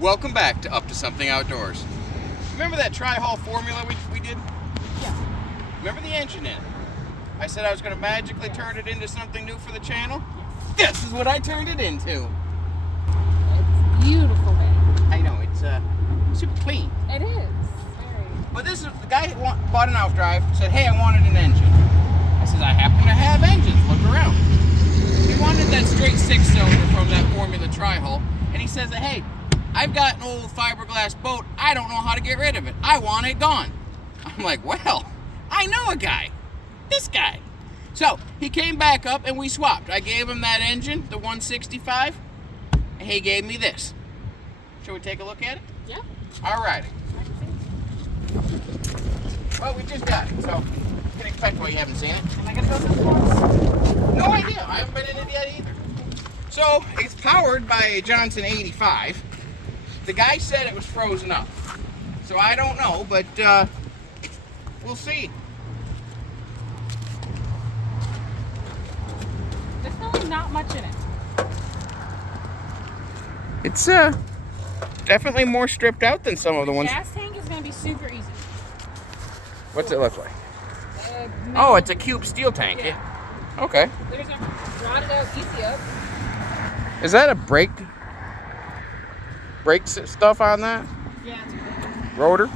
Welcome back to Up to Something Outdoors. Remember that tri-hull formula we did? Yeah. Remember the engine in it? I said I was going to magically turn it into something new for the channel? This is what I turned it into. It's beautiful, man. I know, it's super clean. It is. Very. But this is the guy who bought an out-drive, said, hey, I wanted an engine. I said, I happen to have engines. Look around. He wanted that straight six-cylinder from that Formula tri-hull, and he says, hey, I've got an old fiberglass boat. I don't know how to get rid of it. I want it gone. I'm like, well, I know a guy. This guy. So he came back up and we swapped. I gave him that engine, the 165, and he gave me this. Shall we take a look at it? Yeah. All righty. Well, we just got it, so you can expect why you haven't seen it. Am I going to go through the forest? No idea. I haven't been in it yet either. So it's powered by a Johnson 85. The guy said it was frozen up. So I don't know, but we'll see. There's really not much in it. It's definitely more stripped out than some of the ones. Gas tank is going to be super easy. What's it look like? Oh, it's a cube steel tank. Yeah. Okay. There's a rotted out Ethiop. Is that a brake stuff on that? Yeah, it's a Rotor?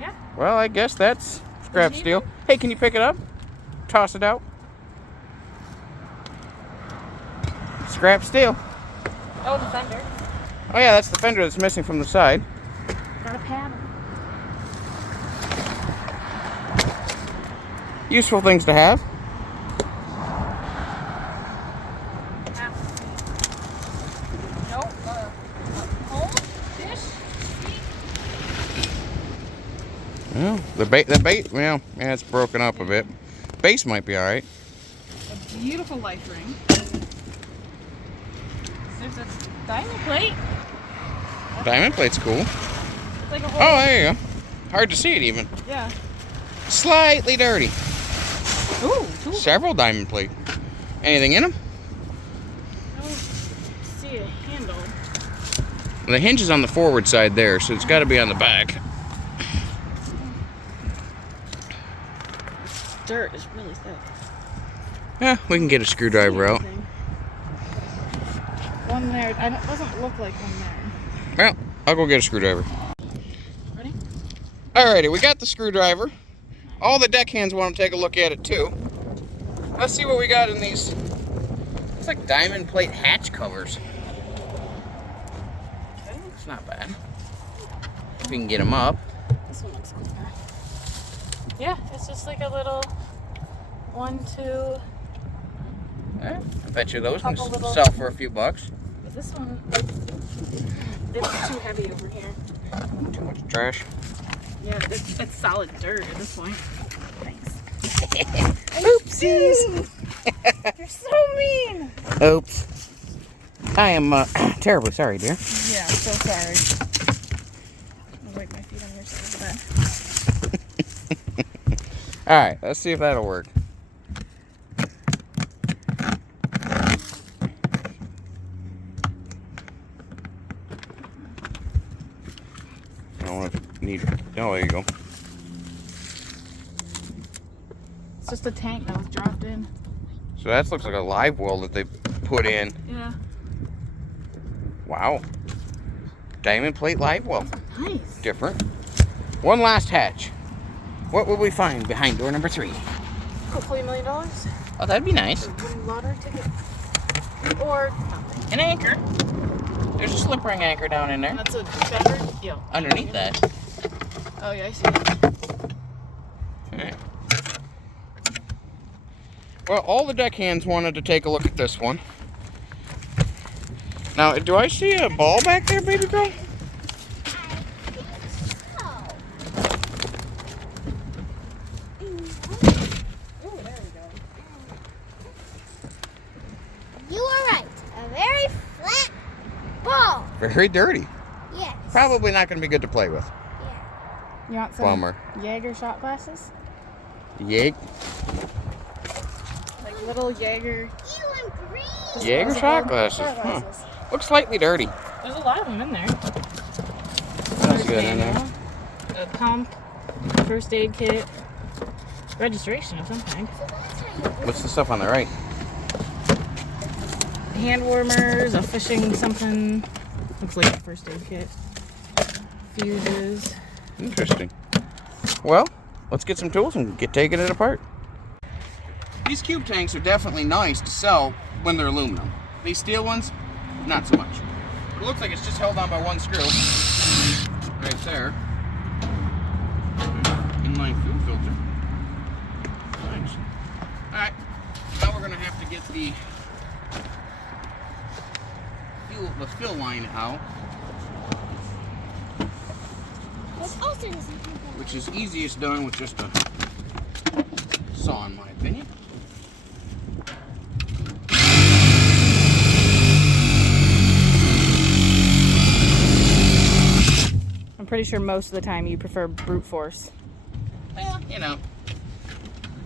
Yeah. Well, I guess that's scrap steel. One? Hey, can you pick it up? Toss it out. Scrap steel. Oh, the fender. Oh yeah, that's the fender that's missing from the side. Got a paddle. Useful things to have. Well, the bait, well, yeah, it's broken up a bit. Base might be all right. A beautiful life ring. There's a diamond plate. Diamond plate's cool. It's like a whole. Oh, there you go. Hard to see it even. Yeah. Slightly dirty. Ooh, cool. Several diamond plate. Anything in them? I don't see a handle. The hinge is on the forward side there, so it's got to be on the back. Dirt is really thick. Yeah, we can get a screwdriver out. One there. It doesn't look like one there. Well, I'll go get a screwdriver. Ready? Alrighty, we got the screwdriver. All the deckhands want to take a look at it too. Let's see what we got in these. It's like diamond plate hatch covers. Okay. It's not bad. If we can get them up. This one looks cooler. Yeah, it's just like a little 1, 2. Yeah, I bet you those can Couple little- sell for a few bucks. But this one, it's too heavy over here. Too much trash. Yeah, it's solid dirt at this point. Thanks. Oopsies! You're so mean. Oops. I am terribly sorry, dear. Yeah, I'm so sorry. I'll wipe my feet on your side of the bed. Alright, let's see if that'll work. I don't want to need. Oh, there you go. It's just a tank that was dropped in. So that looks like a live well that they put in. Yeah. Wow. Diamond plate live well. Nice. Different. One last hatch. What will we find behind door number 3? Hopefully $1 million. Oh, that'd be nice. A winning lottery ticket. Or nothing. An anchor. There's a slip ring anchor down in there. That's a better deal. Underneath that. Oh yeah, I see it. Alright. Well, all the deckhands wanted to take a look at this one. Now, do I see a ball back there, baby girl? You were right. A very flat ball. Very dirty. Yes. Probably not going to be good to play with. Yeah. You want some Bummer. Jaeger shot glasses? Yeg. Like little Jaeger. You and green. Jaeger shot glasses. Huh. Looks slightly dirty. There's a lot of them in there. That's good in there. A pump, first aid kit, registration of some kind. What's the stuff on the right? Hand warmers, a fishing something. Looks like a first aid kit. Fuses. Interesting. Well, let's get some tools and get taking it apart. These cube tanks are definitely nice to sell when they're aluminum. These steel ones, not so much. It looks like it's just held on by one screw. Right there. Inline fuel filter. Nice. Alright, now we're going to have to get the fill line out. Which is easiest done with just a saw, in my opinion. I'm pretty sure most of the time you prefer brute force. Well, you know,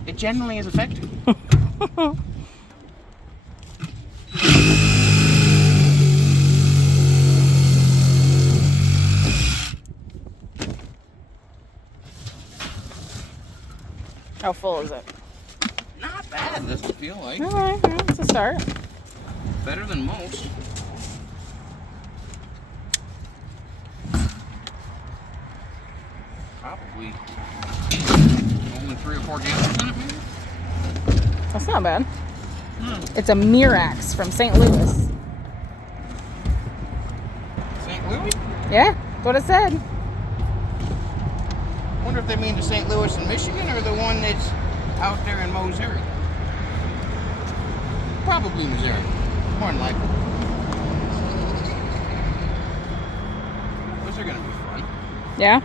it generally is effective. How full is it? Not bad, doesn't feel like. Alright, well, it's a start. Better than most. Probably only 3 or 4 gallons in it, maybe? That's not bad. It's a Mirax from St. Louis. St. Louis? Yeah, that's what it said. Wonder if they mean the St. Louis in Michigan or the one that's out there in Missouri. Probably Missouri. More than likely. Those are gonna be fun. Yeah?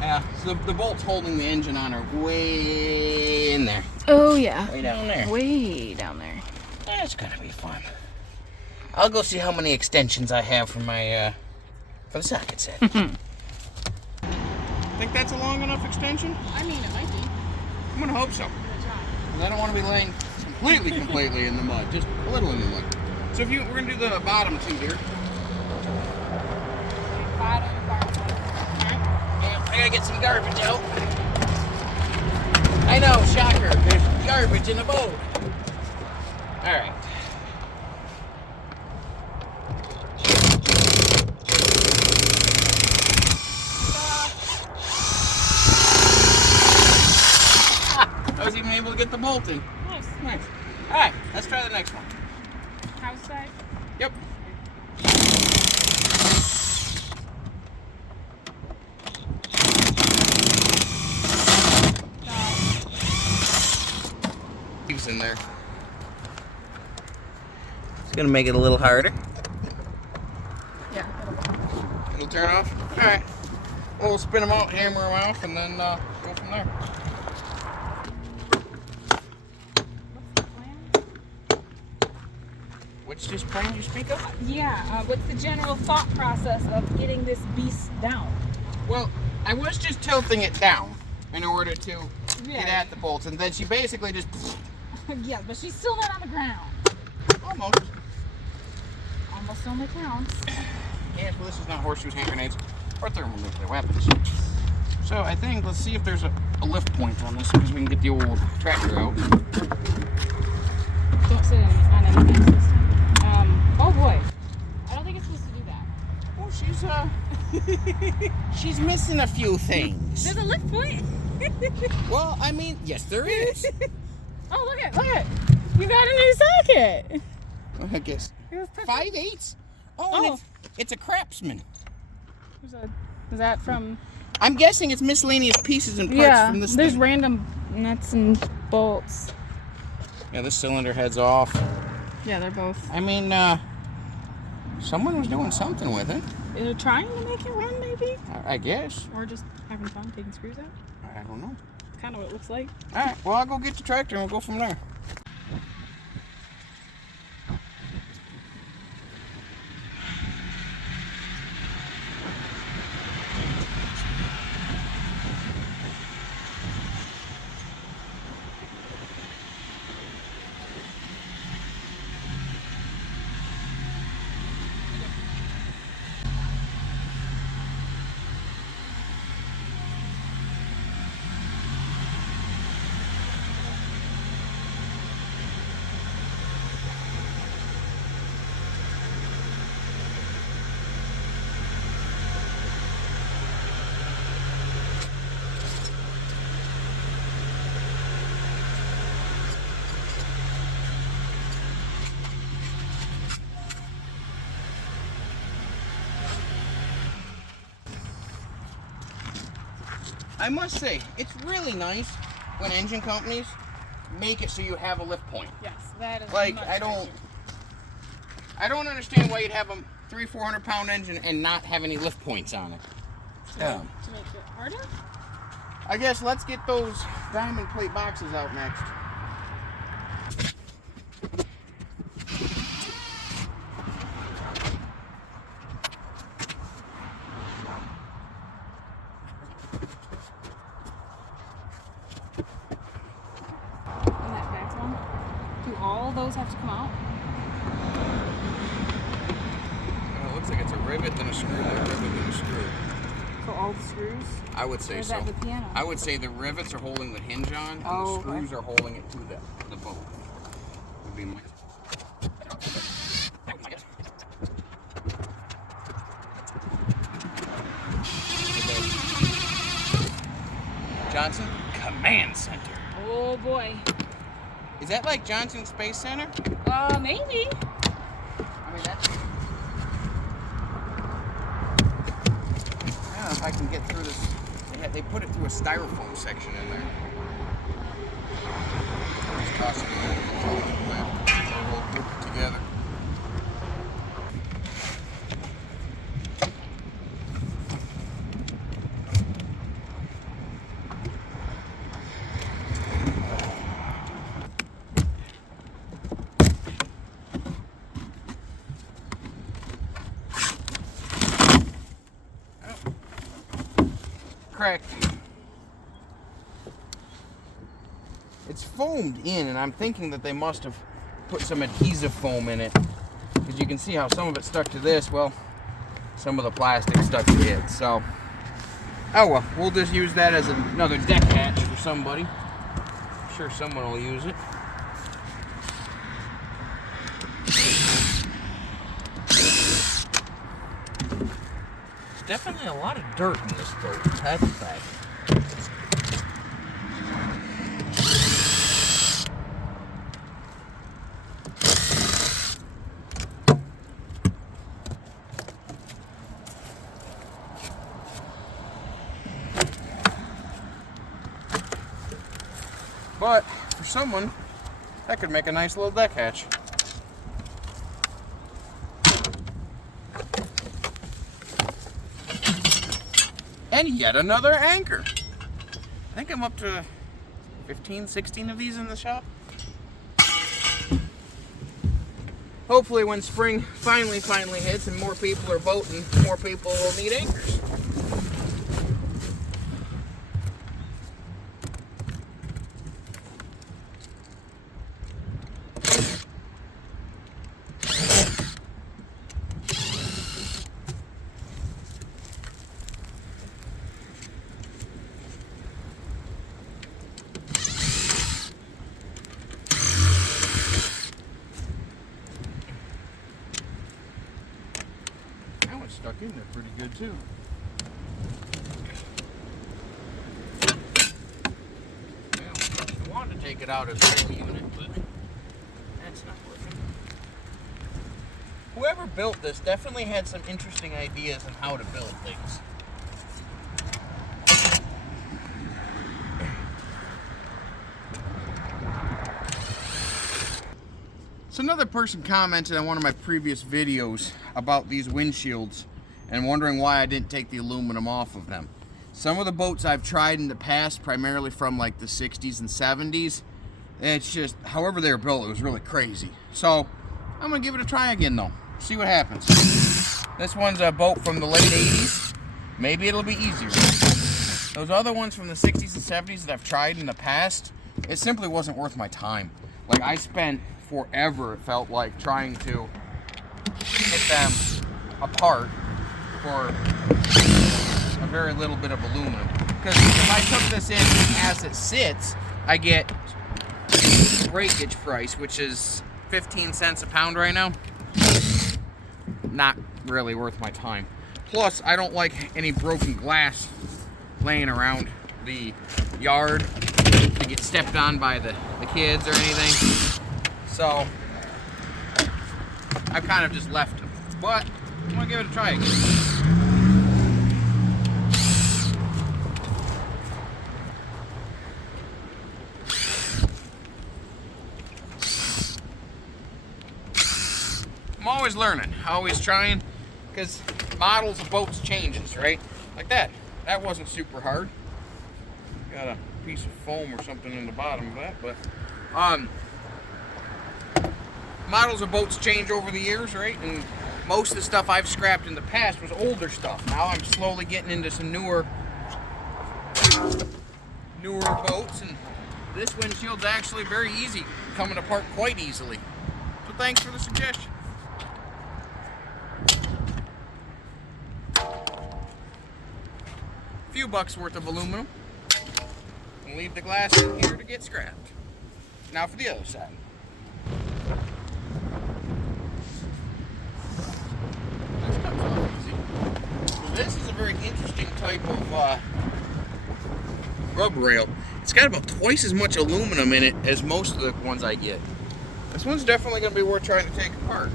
Yeah, so the bolts holding the engine on are way in there. Oh, yeah. Way down there. Way down there. That's gonna be fun. I'll go see how many extensions I have for my, for the socket set. Think that's a long enough extension? I mean, it might be. I'm gonna hope so. Because I don't want to be laying completely in the mud, just a little in the mud. So if we're gonna do the bottom two here. Bottom. Yeah, I gotta get some garbage out. I know, shocker. There's garbage in the boat. All right. I was even able to get the bolt in. Nice. All right, let's try the next one. House side? Yep. Leaves in there. It's gonna make it a little harder. Yeah. It'll turn off. All right. We'll spin them out, hammer them off, and then go from there. Which this plan you speak of? Yeah, what's the general thought process of getting this beast down? Well, I was just tilting it down in order to Yeah. get at the bolts, and then she basically just Yeah, but she's still not on the ground. almost. Almost only counts. Yes, well, this is not horseshoes, hand grenades, or thermonuclear weapons. So I think let's see if there's a lift point on this because we can get the old tractor out. Don't sit on any things this time. Oh boy. I don't think it's supposed to do that. Well, she's missing a few things. There's a lift point. Well, I mean, yes, there is. Oh, look it. You got a new socket. I guess. It was perfect. 5/8. Oh, and it's a Craftsman. Is that from? I'm guessing it's miscellaneous pieces and parts Yeah, from this there's thing. random nuts and bolts. Yeah, this cylinder head's off. Yeah, they're both. I mean, someone was doing something with it. They're trying to make it run, maybe? I guess. Or just having fun taking screws out? I don't know. It's kind of what it looks like. All right, well, I'll go get the tractor and we'll go from there. I must say, it's really nice when engine companies make it so you have a lift point. Yes, that is Like, much I nicer. don't understand why you'd have a 300-400 pound engine and not have any lift points on it. To make it harder? I guess let's get those diamond plate boxes out next. And that back one? Do all those have to come out? It looks like it's a rivet, then a screw, then a rivet, then a screw. So all the screws? I would say Or is so. that the piano? I would say the rivets are holding the hinge on, and Oh, the okay. screws are holding it to the boat. Would be my. Johnson Command Center. Oh boy. Is that like Johnson Space Center? Maybe. I mean, that's. I don't know if I can get through this. They put it through a styrofoam section in there. Just tossing it in. We'll group it together. Cracked. It's foamed in, and I'm thinking that they must have put some adhesive foam in it, because you can see how some of it stuck to this. Well, some of the plastic stuck to it. So, oh well, we'll just use that as another deck hatch for somebody. I'm sure someone will use it. Definitely a lot of dirt in this boat. That's a fact. But for someone, that could make a nice little deck hatch. And yet another anchor. I think I'm up to 15, 16 of these in the shop. Hopefully when spring finally hits and more people are boating, more people will need anchors. Stuck in there pretty good too. Well, I wanted to take it out as a whole unit, but that's not working. Whoever built this definitely had some interesting ideas on how to build things. So another person commented on one of my previous videos about these windshields and wondering why I didn't take the aluminum off of them. Some of the boats I've tried in the past, primarily from like the 60s and 70s, it's just, however they were built, it was really crazy. So I'm gonna give it a try again though, see what happens. This one's a boat from the late 80s. Maybe it'll be easier. Those other ones from the 60s and 70s that I've tried in the past, it simply wasn't worth my time. Like, I spent forever, it felt like, trying to get them apart for a very little bit of aluminum. Because if I took this in as it sits, I get breakage price, which is 15 cents a pound right now. Not really worth my time. Plus, I don't like any broken glass laying around the yard to get stepped on by the kids or anything. So, I've kind of just left them. But, I'm going to give it a try again. always learning, always trying, because models of boats changes, right? Like that. That wasn't super hard. Got a piece of foam or something in the bottom of that, but models of boats change over the years, right? And most of the stuff I've scrapped in the past was older stuff. Now I'm slowly getting into some newer boats, and this windshield's actually very easy, coming apart quite easily. So thanks for the suggestion. A few bucks worth of aluminum. And leave the glass in here to get scrapped. Now for the other side. This comes off easy. So this is a very interesting type of rub rail. It's got about twice as much aluminum in it as most of the ones I get. This one's definitely going to be worth trying to take apart.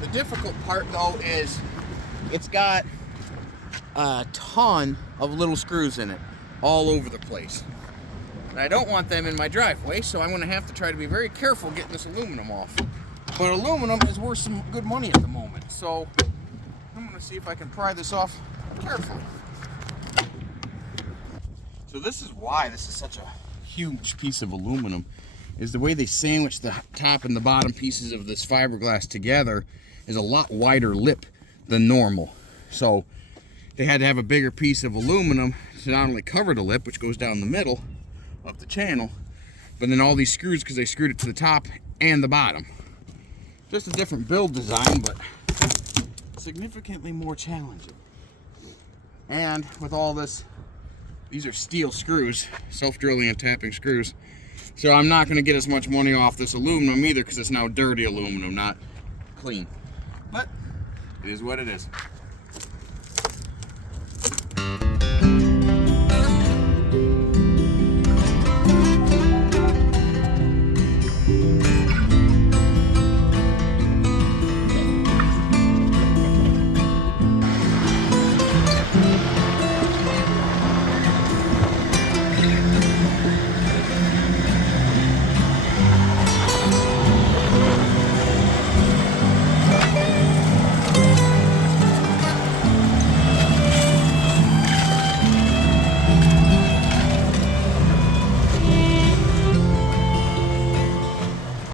The difficult part though is it's got a ton of little screws in it all over the place. And I don't want them in my driveway, so I'm going to have to try to be very careful getting this aluminum off. But aluminum is worth some good money at the moment, so I'm going to see if I can pry this off carefully. So this is why this is such a huge piece of aluminum, is the way they sandwich the top and the bottom pieces of this fiberglass together is a lot wider lip than normal. So they had to have a bigger piece of aluminum to not only cover the lip, which goes down the middle of the channel, but then all these screws, because they screwed it to the top and the bottom. Just a different build design, but significantly more challenging. And with all this, these are steel screws, self-drilling and tapping screws. So I'm not going to get as much money off this aluminum either, because it's now dirty aluminum, not clean. But it is what it is.